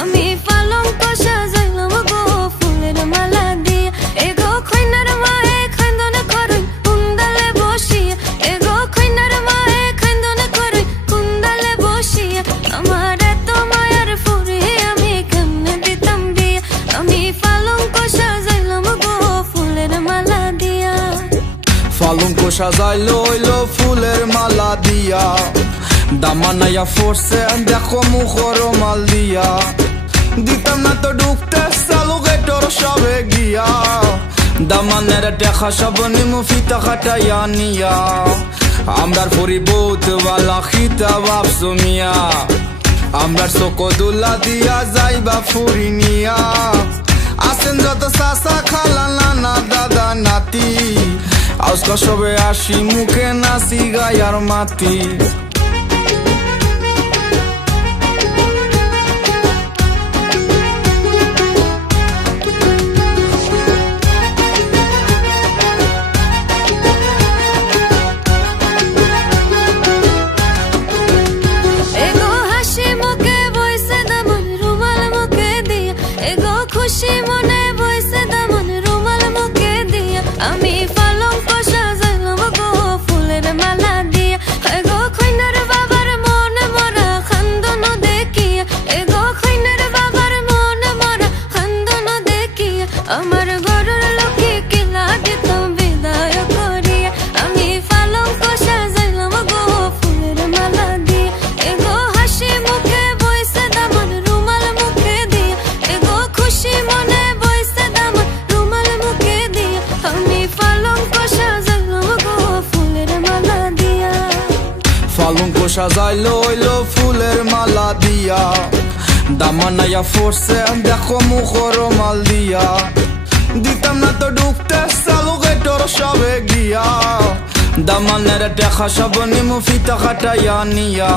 আমি পালঙ্ক সাজাইলাম গো ফুলের মালা দিয়া। এগো খৈনার মায়ে খান্দন করই কুন্দালে বসিয়া। এগো খৈনার মায়ে খান্দন করই কুন্দালে বসিয়া। আমার এত মায়ার ফুরে আমি কেমনে দিতাম বিয়া। আমি পালঙ্ক সাজাইলাম গো ফুলের মালা দিয়া। পালঙ্ক সাজাইলো হইলো ফুলের মালা দিয়া। দামানাইয়া ফোরছে দেখো মুখর মাল দিয়া। দিতাম না তো ঢুকতে চালু গেটর সবে গিয়া। দামানের দেখা সব নিমু ফিতা খাটাইয়া নিয়া। আমরার পরি বহুত বালা খিতা ভাবছো মিয়া। আমরার চোখ দুলা দিয়া যাইবা ফুরি নিয়া। আসেন যত চাচা খালা নানা দাদা নাতি। আজকা সবে আসি মুখে নাচি গায়ার মাতি। খুশি মনে বইছে দামন রুমাল মুখে দিয়া। আমি পালঙ্ক সাজাইলাম গো ফুলের মালা দিয়া। এগো খৈনার বাবার মন মরা খান্দন দেখিয়া। এগো খৈনার বাবার মন মরা খান্দন দেখিয়া। আমার ঘরের লোকে কিলা দিতাম বিদায় করিয়া। আমি পালঙ্ক সাজাইলাম গো ফুলের মালা দিয়া। এগো হাসি মুখে বইছে দামন রুমাল মুখে দিয়া। এগো খুশি মনে বইছে দামন রুমাল মুখে দিয়া। আমি পালঙ্ক সাজাইলাম গো ফুলের মালা দিয়া। পালঙ্ক সাজাইলো হইলো ফুলের মালা দিয়া। দামানাইয়া ফোরছে দেখো মুখর মাল দিয়া। দিতাম না তো ঢুকতে চালু গেটর সবে গিয়া। দামানের দেখা সব নিমু ফিতা খাটাইয়া নিয়া।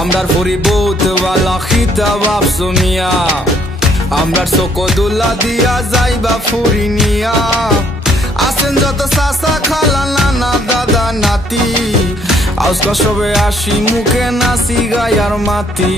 আমরার পরি বহুত বালা খিতা ভাবছো মিয়া। আমরার চোখ দুলা দিয়া যাইবা ফুরি নিয়া। আসেন যত চাচা খালা নানা দাদা নাতি। আজকা সবে আসি মুখে নাচি গায়ার মাতি।